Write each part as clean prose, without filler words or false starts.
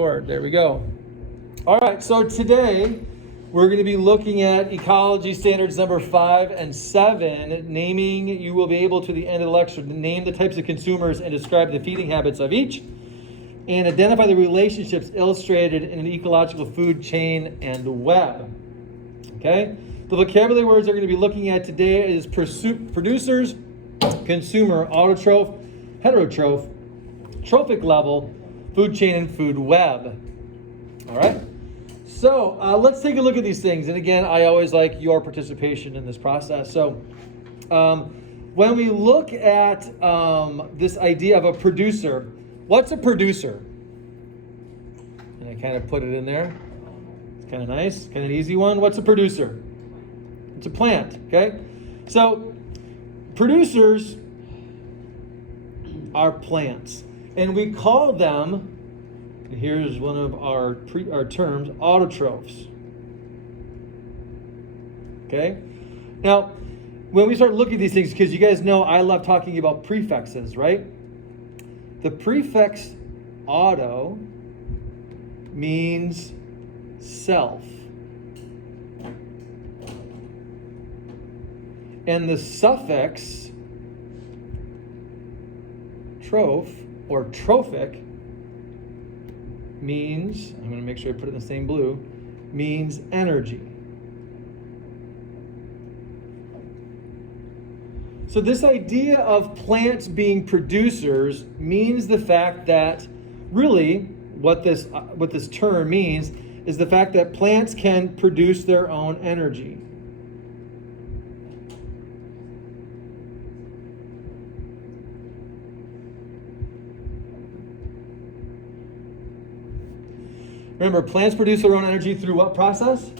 record. There we go. All right, so today we're going to be looking at ecology standards number 5 and 7, naming. You will be able to the end of the lecture to name the types of consumers and describe the feeding habits of each, and identify the relationships illustrated in an ecological food chain and web. Okay? The vocabulary words we're going to be looking at today is producers, consumer, autotroph, heterotroph, trophic level, food chain, and food web. All right? So let's take a look at these things. And again, I always like your participation in this process. So when we look at this idea of a producer, what's a producer? And I kind of put it in there. It's kind of nice, kind of an easy one. What's a producer? It's a plant, okay? So producers are plants. And we call them, here's one of our terms, autotrophs. Okay? Now, when we start looking at these things, because you guys know I love talking about prefixes, right? The prefix auto means self. And the suffix troph or trophic means, I'm going to make sure I put it in the same blue, means energy. So this idea of plants being producers means the fact that really what this term means is the fact that plants can produce their own energy. Remember, plants produce their own energy through what process?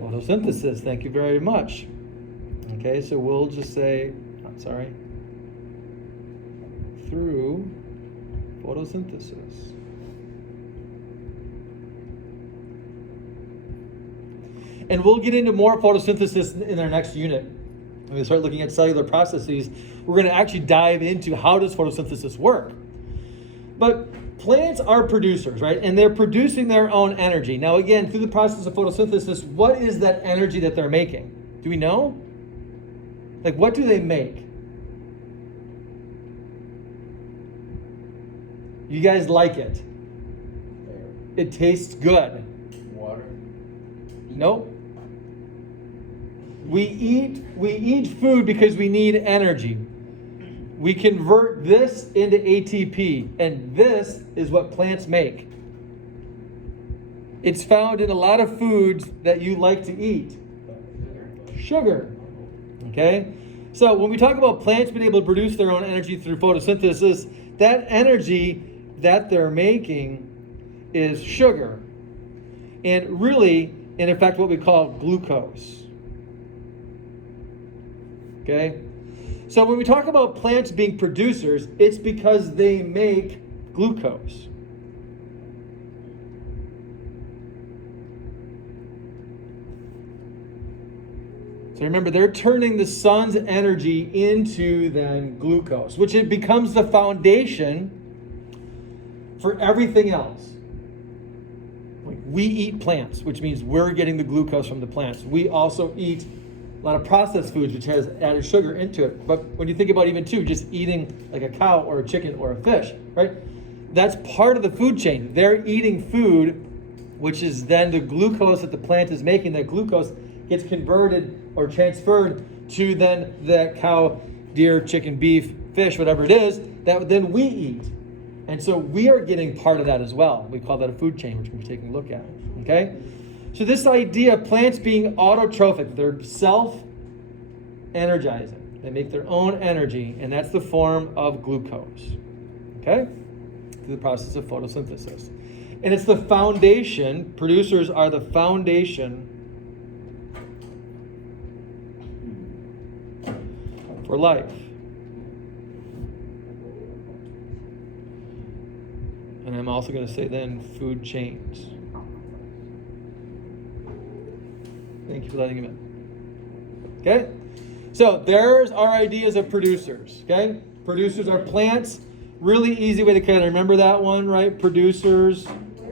Photosynthesis. Thank you very much. Okay, so we'll just say, through photosynthesis. And we'll get into more photosynthesis in our next unit. When we start looking at cellular processes, we're going to actually dive into how does photosynthesis work. But plants are producers, right? And they're producing their own energy. Now, again, through the process of photosynthesis, what is that energy that they're making? Do we know? Like, what do they make? You guys like it? It tastes good. Water? Nope. We eat food because we need energy. We convert this into ATP, and this is what plants make. It's found in a lot of foods that you like to eat. Sugar. Okay? So when we talk about plants being able to produce their own energy through photosynthesis, that energy that they're making is sugar. And really, and in fact, what we call glucose. Okay? So when we talk about plants being producers, it's because they make glucose. So remember, they're turning the sun's energy into then glucose, which it becomes the foundation for everything else. Like we eat plants, which means we're getting the glucose from the plants. We also eat a lot of processed foods, which has added sugar into it. But when you think about even too, just eating like a cow or a chicken or a fish, right? That's part of the food chain. They're eating food, which is then the glucose that the plant is making. That glucose gets converted or transferred to then the cow, deer, chicken, beef, fish, whatever it is, that then we eat. And so we are getting part of that as well. We call that a food chain, which we'll be taking a look at, okay? So this idea of plants being autotrophic, they're self-energizing. They make their own energy, and that's the form of glucose, okay? Through the process of photosynthesis. And it's the foundation, producers are the foundation for life. And I'm also going to say then food chains. Thank you for letting him in. Okay? So there's our ideas of producers. Okay? Producers are plants Really easy way to kind of remember that one, right? Producers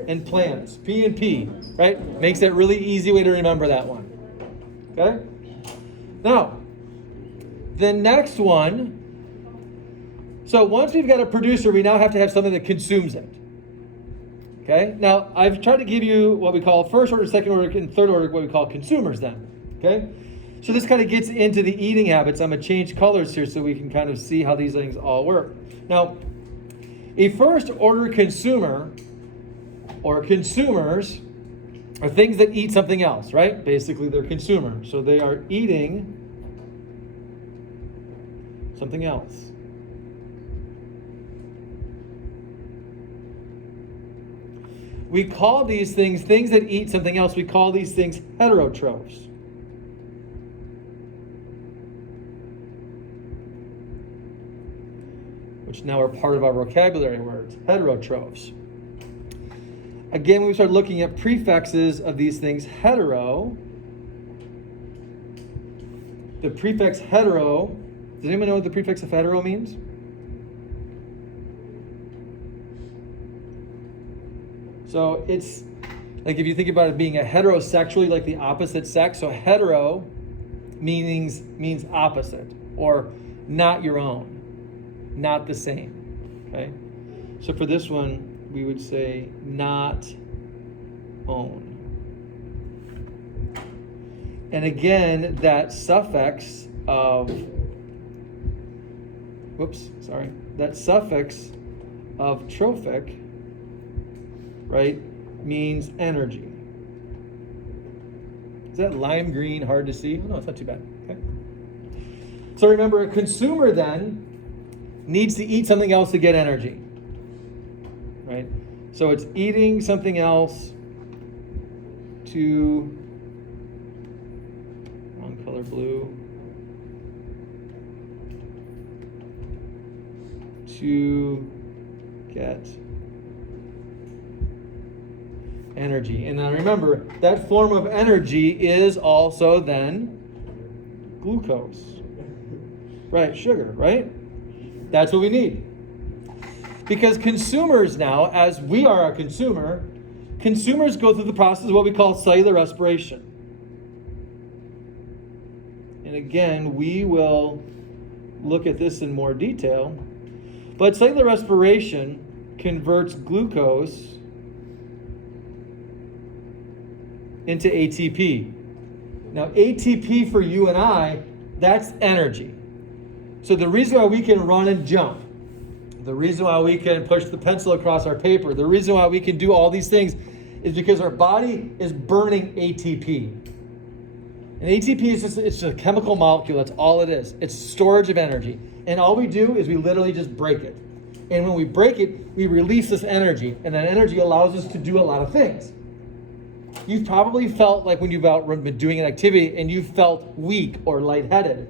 and plants. P and P, right? Makes that really easy way to remember that one. Okay? Now, the next one. So once we've got a producer, we now have to have something that consumes it. Okay? Now, I've tried to give you what we call first order, second order, and third order, what we call consumers then. Okay? So this kind of gets into the eating habits. I'm going to change colors here so we can kind of see how these things all work. Now, a first order consumer or consumers are things that eat something else, right? Basically, they're consumers. So they are eating something else. We call these things that eat something else, we call these things heterotrophs. Which now are part of our vocabulary words, heterotrophs. Again, when we start looking at prefixes of these things, hetero, the prefix hetero, does anyone know what the prefix of hetero means? So it's like if you think about it being a heterosexual, like the opposite sex. So hetero means opposite or not your own, not the same. Okay. So for this one, we would say not own. And again, that suffix of trophic, right, means energy. Is that lime green hard to see? Oh, no, it's not too bad. Okay. So remember, a consumer then needs to eat something else to get energy. Right? So it's eating something else to, wrong color, blue, to get energy. And now remember, that form of energy is also then glucose. Right, sugar, right? That's what we need. Because consumers now, as we are a consumer, consumers go through the process of what we call cellular respiration. And again, we will look at this in more detail. But cellular respiration converts glucose into ATP. Now, ATP for you and I, that's energy. So the reason why we can run and jump, the reason why we can push the pencil across our paper, the reason why we can do all these things is because our body is burning ATP. And ATP is just a chemical molecule. That's all it is. It's storage of energy. And all we do is we literally just break it. And when we break it, we release this energy. And that energy allows us to do a lot of things. You've probably felt like when you've been doing an activity and you felt weak or lightheaded.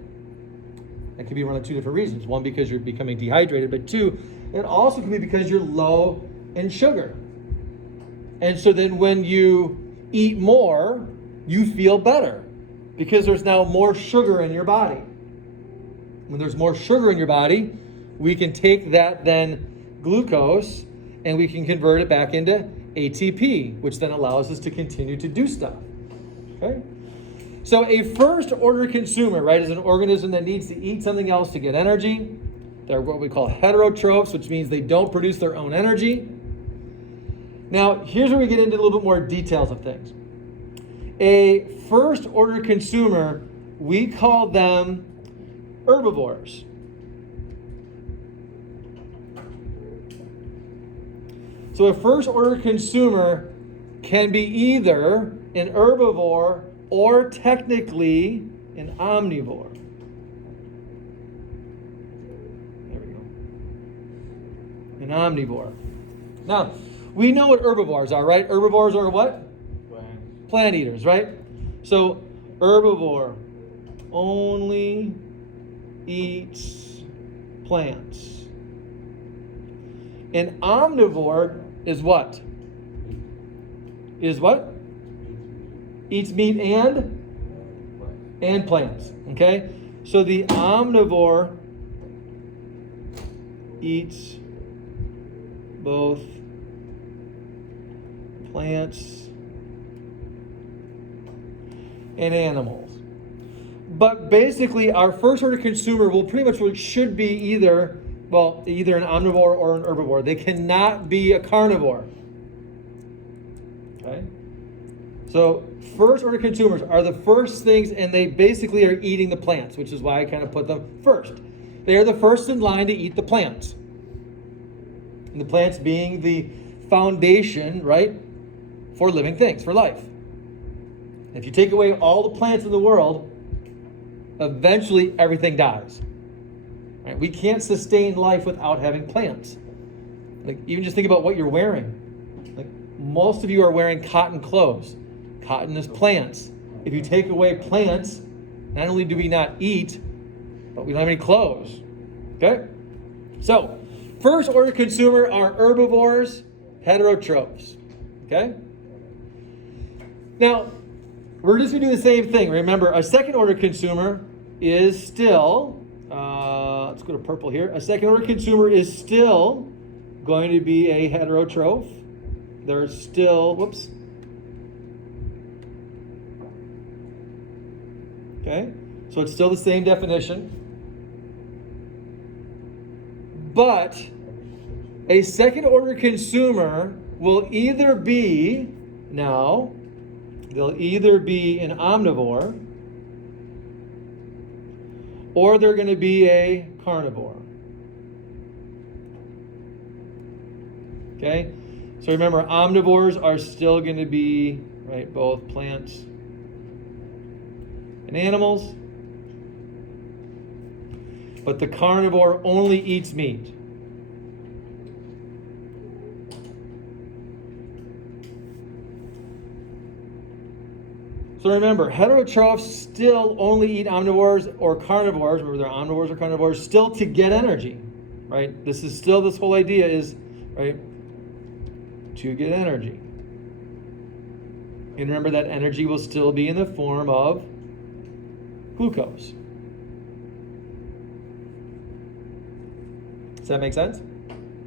That could be one of two different reasons. One, because you're becoming dehydrated, but two, it also could be because you're low in sugar. And so then when you eat more, you feel better because there's now more sugar in your body. When there's more sugar in your body, we can take that then glucose and we can convert it back into ATP, which then allows us to continue to do stuff. Okay? So a first order consumer, right, is an organism that needs to eat something else to get energy. They're what we call heterotrophs, which means they don't produce their own energy. Now, here's where we get into a little bit more details of things. A first order consumer, we call them herbivores. So a first order consumer can be either an herbivore or technically an omnivore. There we go. An omnivore. Now, we know what herbivores are, right? Herbivores are what? Plant eaters, right? So, herbivore only eats plants. An omnivore is what? Is what? Eats meat and plants. Okay? So the omnivore eats both plants and animals. But basically, our first order consumer will pretty much should be either an omnivore or an herbivore. They cannot be a carnivore. Okay? So first order consumers are the first things, and they basically are eating the plants, which is why I kind of put them first. They are the first in line to eat the plants. And the plants being the foundation, right, for living things, for life. If you take away all the plants in the world, eventually everything dies. Right? We can't sustain life without having plants. Like, even just think about what you're wearing. Like, most of you are wearing cotton clothes. Cotton is plants. If you take away plants, not only do we not eat, but we don't have any clothes. Okay? So, first order consumer are herbivores, heterotrophs. Okay? Now, we're just going to do the same thing. Remember, a second order consumer is still, let's go to purple here. A second order consumer is still going to be a heterotroph. They're still, whoops. Okay, so it's still the same definition. But a second order consumer will either be, they'll either be an omnivore or they're going to be a carnivore. Okay? So remember, omnivores are still going to be, right, both plants and animals. But the carnivore only eats meat. So remember, heterotrophs still only eat omnivores or carnivores. Remember, they're omnivores or carnivores, still to get energy, right? This is still, this whole idea is, right, to get energy. And remember that energy will still be in the form of glucose. Does that make sense?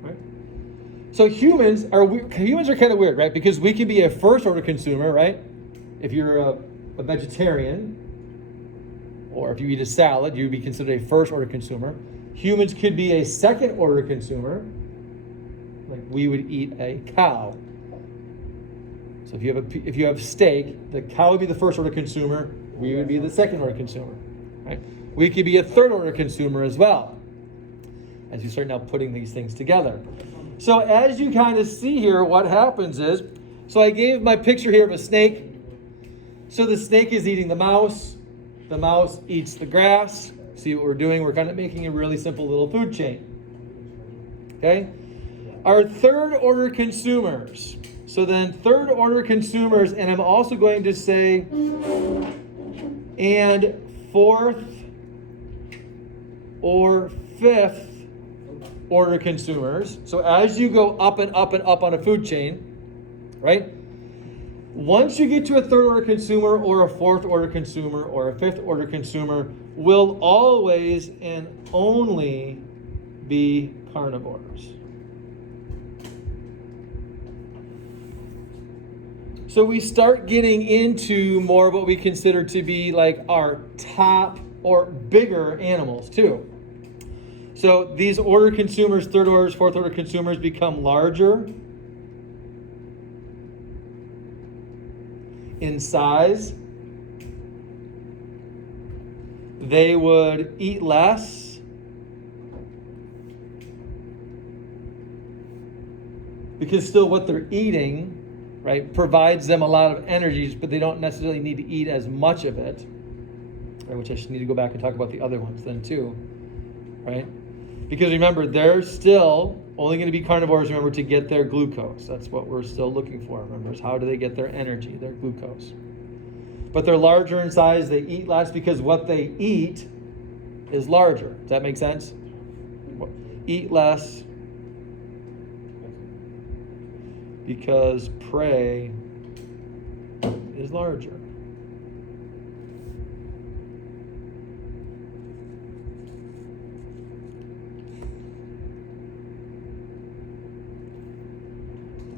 Right? So humans are kind of weird, right? Because we can be a first order consumer, right? If you're a vegetarian, or if you eat a salad, you'd be considered a first order consumer. Humans could be a second order consumer, like we would eat a cow. So if you have steak, the cow would be the first order consumer, we would be the second order consumer. Right? We could be a third order consumer as well, as you start now putting these things together. So as you kind of see here, what happens is, so I gave my picture here of a snake. So the snake is eating the mouse eats the grass. See what we're doing? We're kind of making a really simple little food chain. Okay? Our third order consumers. So then third order consumers, and I'm also going to say, and fourth or fifth order consumers. So as you go up and up and up on a food chain, right? Once you get to a third order consumer or a fourth order consumer or a fifth order consumer, will always and only be carnivores. So we start getting into more of what we consider to be like our top or bigger animals too. So these order consumers, third orders, fourth order consumers become larger in size. They would eat less. Because still what they're eating, right, provides them a lot of energies, but they don't necessarily need to eat as much of it. Right, which I should need to go back and talk about the other ones then too. Right? Because remember, they're still only going to be carnivores, remember, to get their glucose. That's what we're still looking for, remember, is how do they get their energy, their glucose. But they're larger in size, they eat less because what they eat is larger. Does that make sense? Eat less because prey is larger.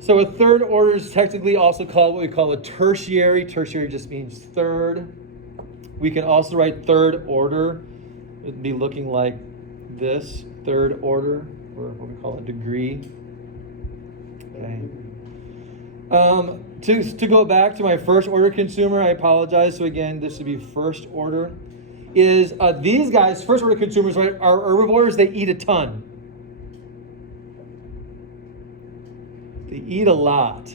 So a third order is technically also called what we call a tertiary. Tertiary just means third. We can also write third order. It'd be looking like this, third order, or what we call a degree. Okay. To go back to my first order consumer, I apologize. So again, this would be first order. Is these guys, first order consumers, right, are herbivores. They eat a ton. They eat a lot.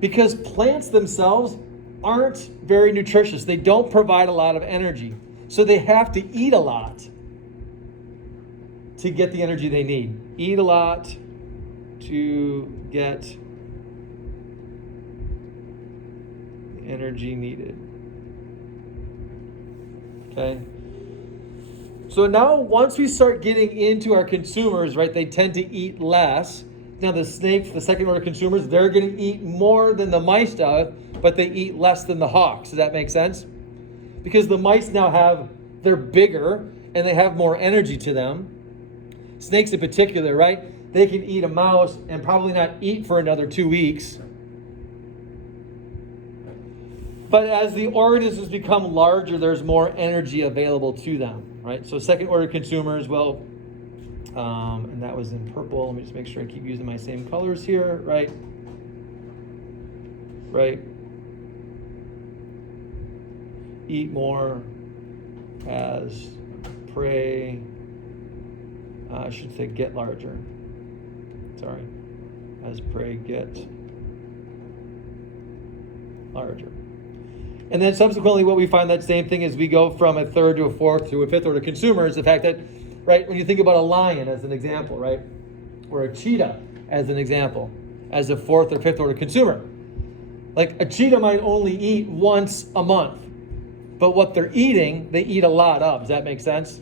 Because plants themselves aren't very nutritious. They don't provide a lot of energy. So they have to eat a lot to get the energy they need. Eat a lot to get the energy needed. Okay? So now once we start getting into our consumers, right, they tend to eat less. Now the snakes, the second order consumers, they're going to eat more than the mice do, but they eat less than the hawks. Does that make sense? Because the mice now they're bigger and they have more energy to them. Snakes in particular, right? They can eat a mouse and probably not eat for another 2 weeks. But as the organisms become larger, there's more energy available to them, right? So second order consumers, well, and that was in purple. Let me just make sure I keep using my same colors here, right? Right. Eat more as prey, I should say get larger. Sorry. As prey get larger. And then subsequently what we find that same thing is we go from a third to a fourth to a fifth order consumer is the fact that, right, when you think about a lion as an example, right, or a cheetah as an example, as a fourth or fifth order consumer. Like a cheetah might only eat once a month, but what they're eating, they eat a lot of. Does that make sense?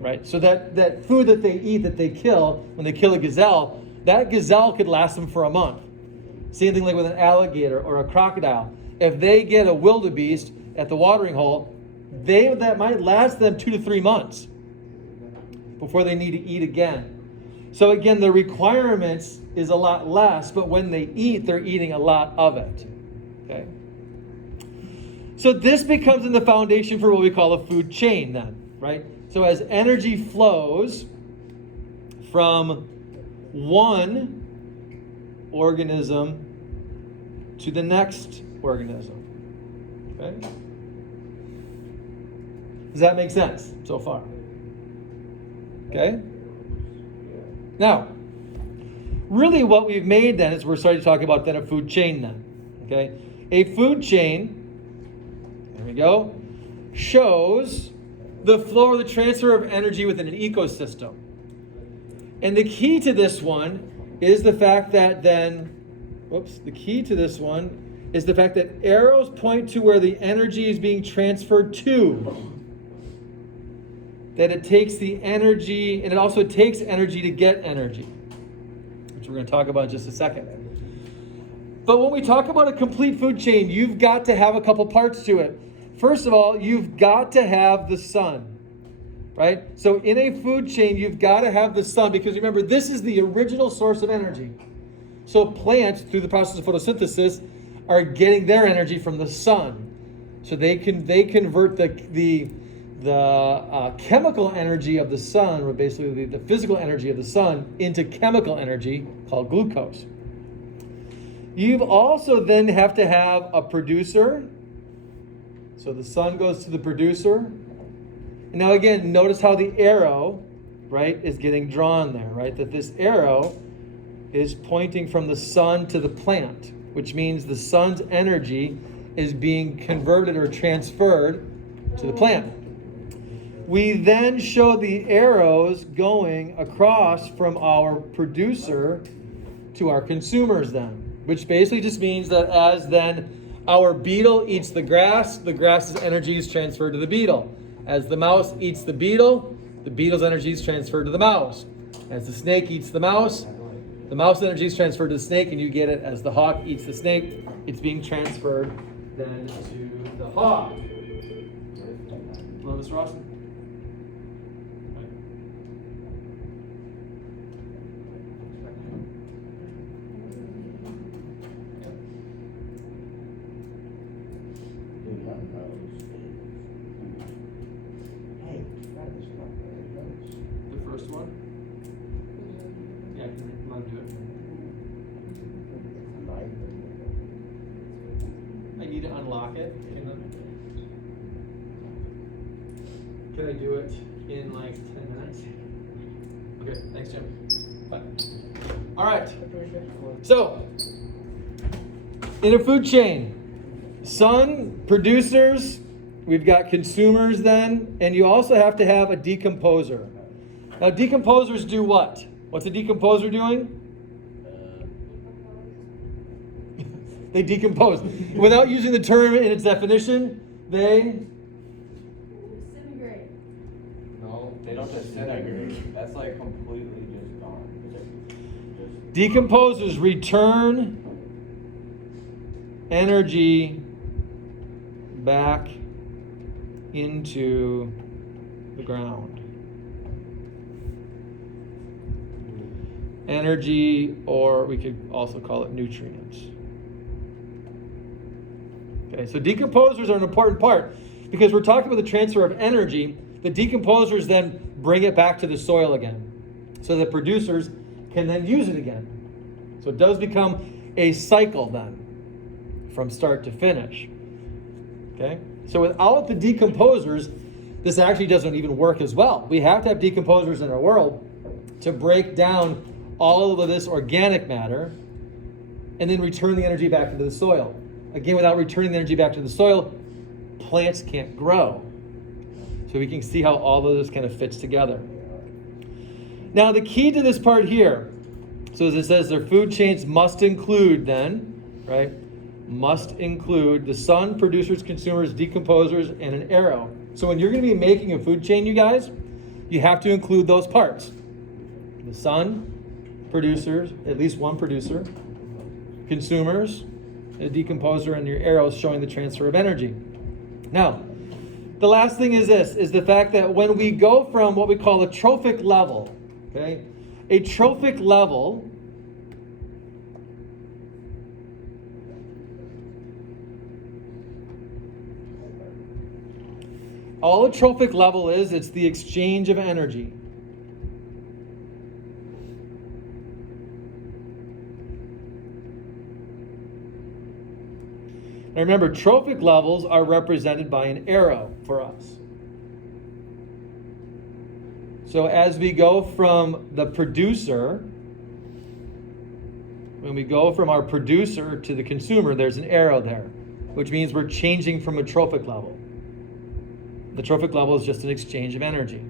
Right? So that food that they eat, that they kill, when they kill a gazelle, that gazelle could last them for a month. Same thing like with an alligator or a crocodile. If they get a wildebeest at the watering hole, that might last them 2 to 3 months before they need to eat again. So again, the requirements is a lot less, but when they eat, they're eating a lot of it. Okay? So this becomes in the foundation for what we call a food chain then, right? So as energy flows from one organism to the next organism. Okay? Does that make sense so far? Okay? Now, really what we've made then is we're starting to talk about then a food chain then. Okay? A food chain, there we go, shows the flow or the transfer of energy within an ecosystem. And the key to this one is the fact that arrows point to where the energy is being transferred to. That it takes the energy, and it also takes energy to get energy, which we're going to talk about in just a second. But when we talk about a complete food chain, you've got to have a couple parts to it. First of all, you've got to have the sun, right? So in a food chain, you've got to have the sun, because remember, this is the original source of energy. So plants, through the process of photosynthesis, are getting their energy from the sun. So they convert the chemical energy of the sun, or basically the physical energy of the sun, into chemical energy called glucose. You also then have to have a producer. So the sun goes to the producer. And now again, notice how the arrow, right, is getting drawn there, right? That this arrow is pointing from the sun to the plant, which means the sun's energy is being converted or transferred to the plant. We then show the arrows going across from our producer to our consumers then, which basically just means that as then our beetle eats the grass's energy is transferred to the beetle. As the mouse eats the beetle's energy is transferred to the mouse. As the snake eats the mouse energy is transferred to the snake, and you get it as the hawk eats the snake, it's being transferred then to the hawk. Hello, Mr. Rawson? pocket. Can I do it in like 10 minutes? Okay, thanks, Jim. Bye. All right. So, in a food chain, sun, producers, we've got consumers then, and you also have to have a decomposer. Now, decomposers do what? What's a decomposer doing? They decompose. Without using the term in its definition, they disintegrate. No, they don't disintegrate. That's like completely just gone. Decomposers return energy back into the ground. Energy, or we could also call it nutrients. Okay, so decomposers are an important part because we're talking about the transfer of energy. The decomposers then bring it back to the soil again so that producers can then use it again. So it does become a cycle then from start to finish. Okay, so without the decomposers, this actually doesn't even work as well. We have to have decomposers in our world to break down all of this organic matter and then return the energy back into the soil. Again, without returning the energy back to the soil, plants can't grow. So we can see how all of this kind of fits together. Now, the key to this part here, so as it says, their food chains must include then, right? Must include the sun, producers, consumers, decomposers, and an arrow. So when you're going to be making a food chain, you guys, you have to include those parts. The sun, producers, at least one producer, consumers, a decomposer, and your arrows showing the transfer of energy. Now, the last thing is this, is the fact that when we go from what we call a trophic level, okay, a trophic level all a trophic level is, it's the exchange of energy. Now remember, trophic levels are represented by an arrow for us. So as we go from the producer, when we go from our producer to the consumer, there's an arrow there, which means we're changing from a trophic level. The trophic level is just an exchange of energy.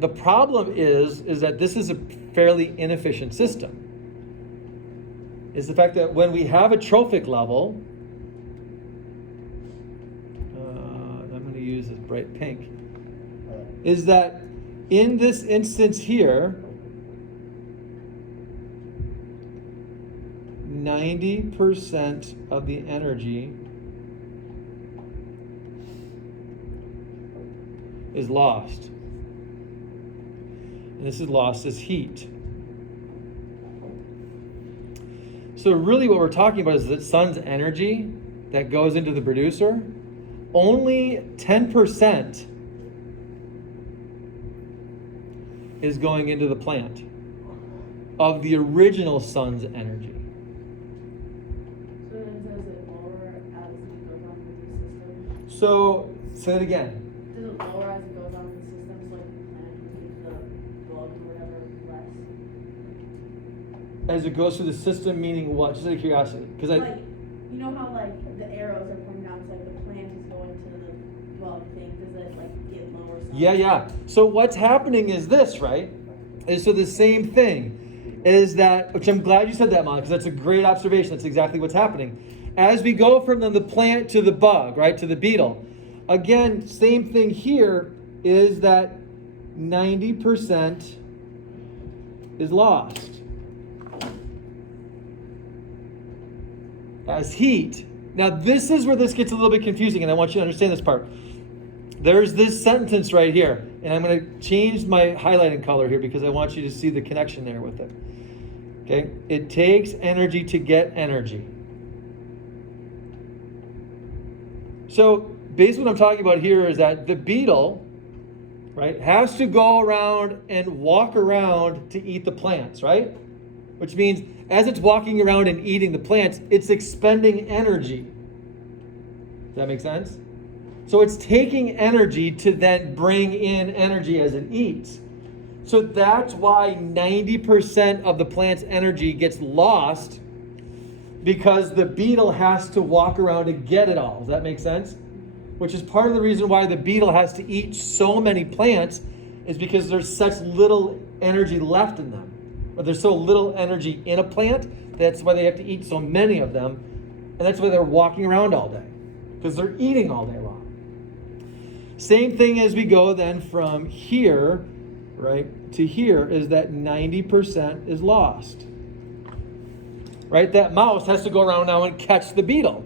The problem is that this is a fairly inefficient system. Is the fact that when we have a trophic level, I'm going to use this bright pink, is that in this instance here, 90% of the energy is lost. And this is lost as heat. So really what we're talking about is that sun's energy that goes into the producer, only 10% is going into the plant of the original sun's energy. So then does it lower as it goes on with the system? So, say it again. Does it lower as it goes on with the system, so like the plant will keep the bulk or whatever less? As it goes through the system, meaning what? Just out of curiosity. Because Like, you know how like the arrows are pointing down, it's like the plant is going to the bulk thing, does it like get lower? Yeah. So what's happening is this, right? Is so the same thing is that, which I'm glad you said that, Molly, because that's a great observation. That's exactly what's happening. As we go from the plant to the bug, right, to the beetle, again, same thing here is that 90% is lost as heat. Now, this is where this gets a little bit confusing, and I want you to understand this part. There's this sentence right here, and I'm going to change my highlighting color here because I want you to see the connection there with it. Okay? It takes energy to get energy. So, basically what I'm talking about here is that the beetle, right, has to go around and walk around to eat the plants, right? which means as it's walking around and eating the plants, it's expending energy. Does that make sense? So it's taking energy to then bring in energy as it eats. So that's why 90% of the plant's energy gets lost, because the beetle has to walk around to get it all. Does that make sense? Which is part of the reason why the beetle has to eat so many plants, is because there's such little energy left in them. Or there's so little energy in a plant, that's why they have to eat so many of them. And that's why they're walking around all day, because they're eating all day long. Same thing as we go then from here, right, to here, is that 90% is lost. Right? That mouse has to go around now and catch the beetle.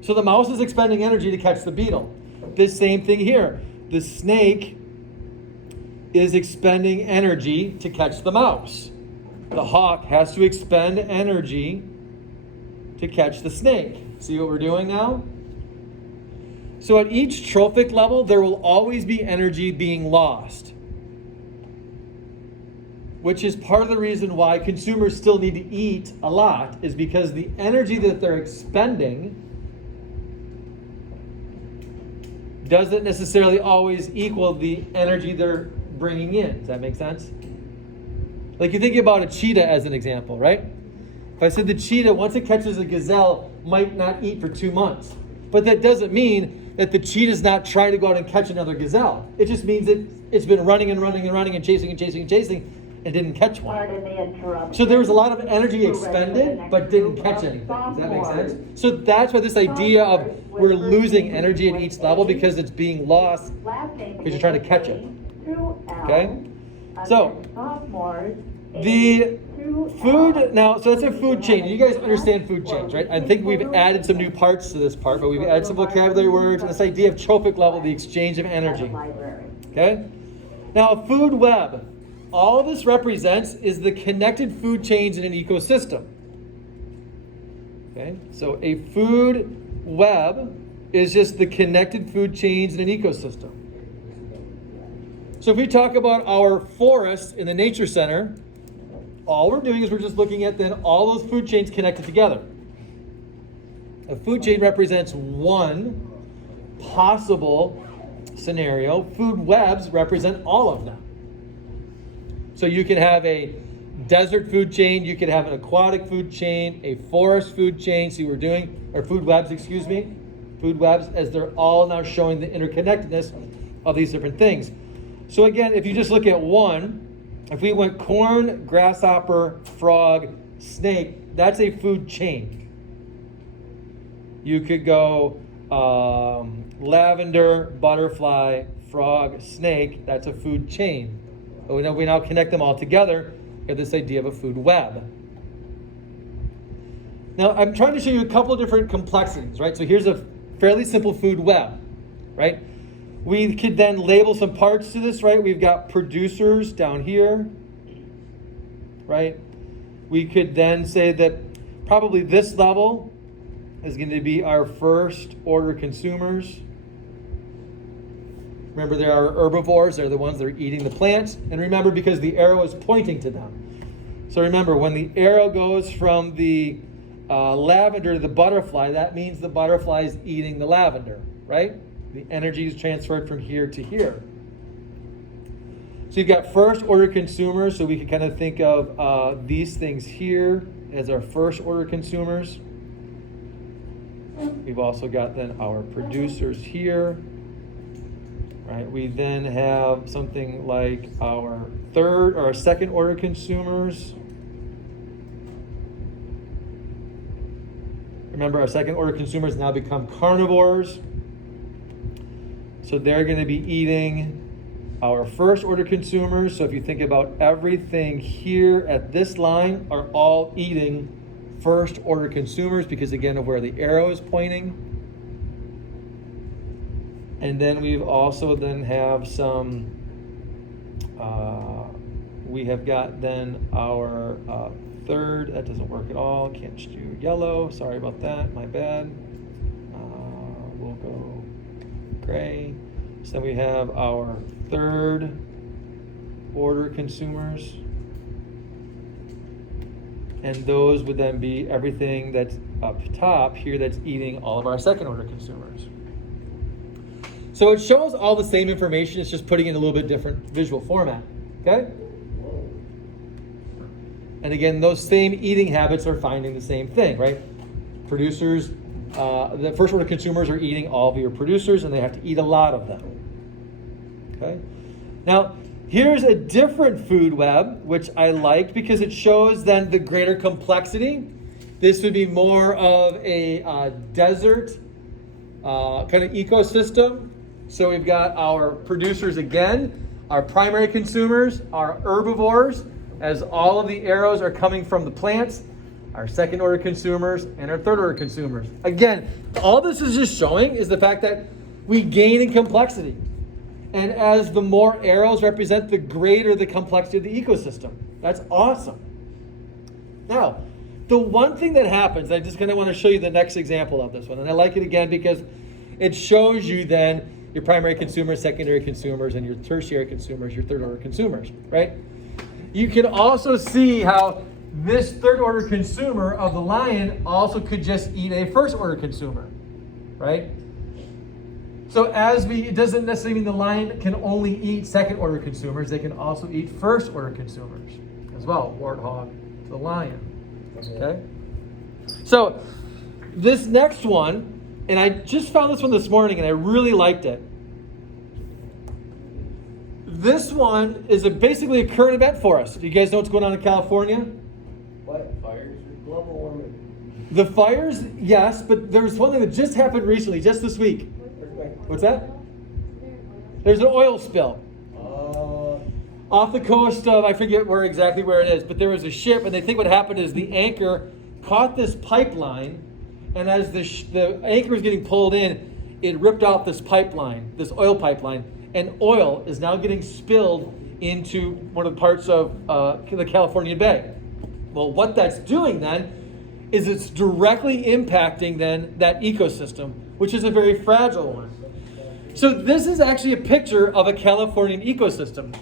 So the mouse is expending energy to catch the beetle. The same thing here. The snake is expending energy to catch the mouse. The hawk has to expend energy to catch the snake. See what we're doing now? So at each trophic level, there will always be energy being lost, which is part of the reason why consumers still need to eat a lot, is because the energy that they're expending doesn't necessarily always equal the energy they're bringing in. Does that make sense? Like you think about a cheetah as an example, right? If I said the cheetah, once it catches a gazelle, might not eat for 2 months. But that doesn't mean that the cheetah's not trying to go out and catch another gazelle. It just means that it's been running and running and running and chasing and chasing and chasing and didn't catch one. So there was a lot of energy expended, but didn't catch anything. Does that make sense? So that's why this idea of we're losing energy at each level, because it's being lost because you're trying to catch it. Okay? So, the food, now, so that's a food chain. You guys understand food chains, right? I think we've added some new parts to this part, but we've added some vocabulary words and this idea of trophic level, the exchange of energy. Okay? Now, a food web. All this represents is the connected food chains in an ecosystem. Okay? So a food web is just the connected food chains in an ecosystem. So if we talk about our forests in the Nature Center, all we're doing is we're just looking at then all those food chains connected together. A food chain represents one possible scenario. Food webs represent all of them. So you can have a desert food chain, you could have an aquatic food chain, a forest food chain. See, we're doing, or food webs, excuse me. Food webs, as they're all now showing the interconnectedness of these different things. So again, if you just look at one, if we went corn, grasshopper, frog, snake, that's a food chain. You could go lavender, butterfly, frog, snake, that's a food chain. But we now connect them all together with this idea of a food web. Now, I'm trying to show you a couple of different complexities, right? So here's a fairly simple food web, right? We could then label some parts to this, right? We've got producers down here, right? We could then say that probably this level is going to be our first order consumers. Remember, there are herbivores. They're the ones that are eating the plants. And remember, because the arrow is pointing to them. So remember, when the arrow goes from the lavender to the butterfly, that means the butterfly is eating the lavender, right? The energy is transferred from here to here. So you've got first order consumers. So we can kind of think of these things here as our first order consumers. We've also got then our producers here. Right, we then have something like our third or our second order consumers. Remember, our second order consumers now become carnivores. So they're going to be eating our first order consumers. So if you think about everything here at this line are all eating first order consumers, because again of where the arrow is pointing. And then we've also then have some, we have got then our third, that doesn't work at all, can't do yellow, sorry about that, my bad. We'll go gray. So then we have our third order consumers. And those would then be everything that's up top here that's eating all of our second order consumers. So it shows all the same information, it's just putting it in a little bit different visual format, okay? And again, those same eating habits are finding the same thing, right? Producers, the first order consumers are eating all of your producers, and they have to eat a lot of them, okay? Now, here's a different food web, which I liked because it shows then the greater complexity. This would be more of a desert kind of ecosystem. So we've got our producers again, our primary consumers, our herbivores, as all of the arrows are coming from the plants, our second order consumers, and our third order consumers. Again, all this is just showing is the fact that we gain in complexity. And as the more arrows represent, the greater the complexity of the ecosystem. That's awesome. Now, the one thing that happens, I just kind of want to show you the next example of this one. And I like it again because it shows you then your primary consumers, secondary consumers, and your tertiary consumers, your third order consumers, right? You can also see how this third order consumer of the lion also could just eat a first order consumer, right? So it doesn't necessarily mean the lion can only eat second order consumers, they can also eat first order consumers as well, warthog to the lion, okay? So this next one, and I just found this one this morning and I really liked it. This one is basically a current event for us. Do you guys know what's going on in California? What? Fires? Global warming. The fires, yes, but there's one thing that just happened recently, just this week. What's that? There's an oil spill. Off the coast of, I forget exactly where it is, but there was a ship, and they think what happened is the anchor caught this pipeline, and as the anchor was getting pulled in, it ripped off this pipeline, this oil pipeline, and oil is now getting spilled into one of the parts of the California Bay. Well, what that's doing then is it's directly impacting then that ecosystem, which is a very fragile one. So this is actually a picture of a Californian ecosystem.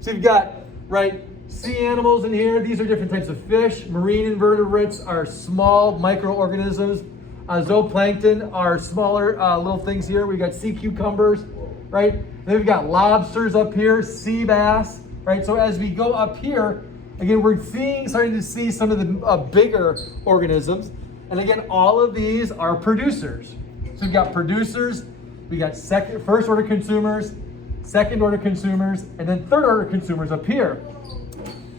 So you've got, right, sea animals in here. These are different types of fish. Marine invertebrates are small microorganisms. Zooplankton are smaller little things here. We've got sea cucumbers, right? Then we've got lobsters up here, sea bass, right? So as we go up here, again, we're starting to see some of the bigger organisms. And again, all of these are producers. So we've got producers, we got first order consumers, second order consumers, and then third order consumers up here.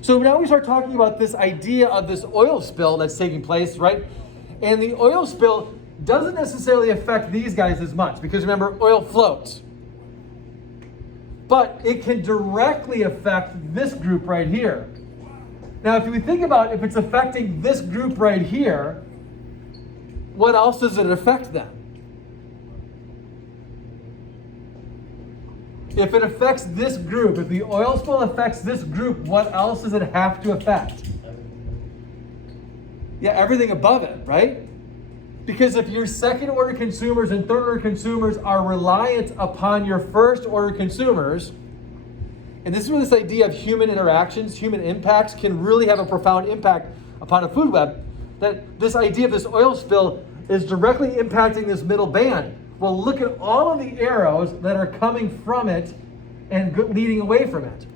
So now we start talking about this idea of this oil spill that's taking place, right? And the oil spill doesn't necessarily affect these guys as much because remember, oil floats. But it can directly affect this group right here. Now, if we think about if it's affecting this group right here, what else does it affect then? If it affects this group, if the oil spill affects this group, what else does it have to affect? Yeah, everything above it, right? Because if your second order consumers and third order consumers are reliant upon your first order consumers, and this is where this idea of human interactions, human impacts can really have a profound impact upon a food web, that this idea of this oil spill is directly impacting this middle band. Well, look at all of the arrows that are coming from it and leading away from it.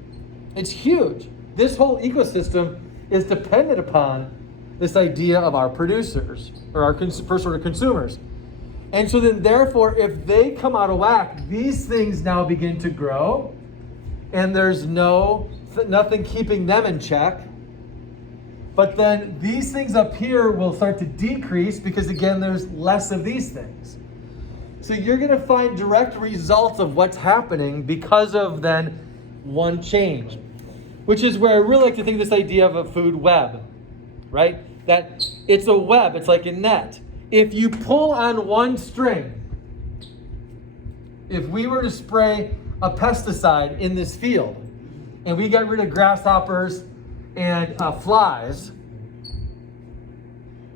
It's huge. This whole ecosystem is dependent upon this idea of our producers or our first order consumers. And so then therefore, if they come out of whack, these things now begin to grow and there's nothing keeping them in check. But then these things up here will start to decrease because again, there's less of these things. So you're going to find direct results of what's happening because of then one change, which is where I really like to think of this idea of a food web, right? That it's a web, it's like a net. If you pull on one string, if we were to spray a pesticide in this field and we got rid of grasshoppers and flies,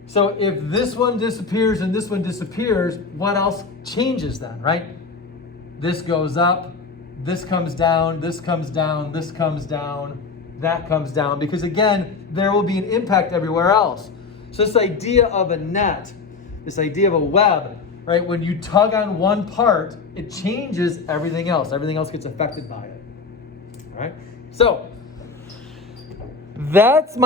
so if this one disappears and this one disappears, what else changes then, right? This goes up, this comes down, this comes down, this comes down, that comes down, because again, there will be an impact everywhere else. So this idea of a net, this idea of a web, right? When you tug on one part, it changes everything else. Everything else gets affected by it. All right? So that's my